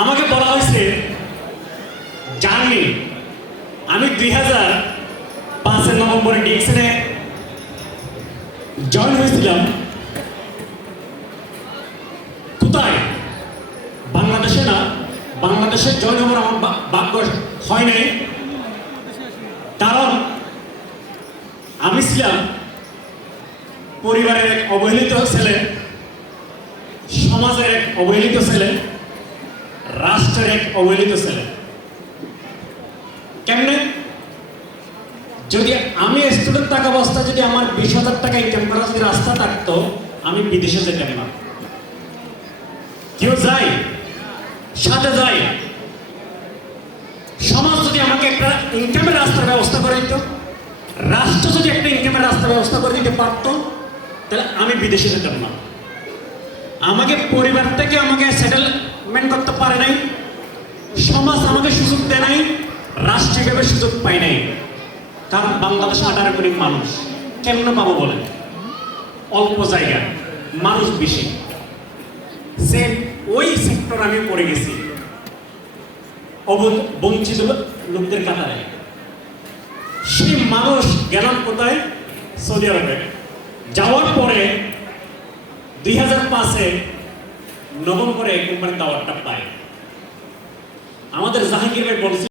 আমাকে বলা হয়েছে জানি আমি 2005 নভেম্বরে ডিএক্সএনে জয়েন হয়েছিলাম। কোথায়? বাংলাদেশে না, বাংলাদেশে জয়েন হওয়ার আমার ভাগ্য হয় নাই, কারণ আমি ছিলাম পরিবারের এক অবহেলিত ছেলে, সমাজের এক অবহেলিত ছেলে, রাষ্ট্রের এক অবহেলিত ছেলে। কেমনে? যদি আমি স্টুডেন্ট থাকা অবস্থায় যদি আমার 20,000 টাকা ইনকাম করা যদি রাস্তা থাকতো, আমি বিদেশে যেতাম না। কেউ যায় সাথে যায়, সমাজ যদি আমাকে একটা ইনকামের রাস্তার ব্যবস্থা করে দিত, রাষ্ট্র যদি একটা ইনকামের রাস্তার ব্যবস্থা করে দিতে পারতো, তাহলে আমি বিদেশে যেতাম না। আমাকে পরিবার থেকে আমাকে সেটেলমেন্ট করতে পারে নাই, সমাজ আমাকে সুযোগ দেয় নাই, রাষ্ট্রীয়ভাবে সুযোগ পাই নাই। কারণ বাংলাদেশে 18 কোটি মানুষ, কেমন পাবো বলেন? অল্প জায়গা, মানুষ বেশি, সে ওই সেক্টর আমি পড়ে গেছি বঞ্চিত লোকদের কাতারে। সেই মানুষ গেলাম কোথায়? সৌদি আরবে। যাওয়ার পরে 2005 নভেম্বরে কোম্পানির দাওয়াতটা পাই। আমাদের জাহাঙ্গীর ভাই বলছে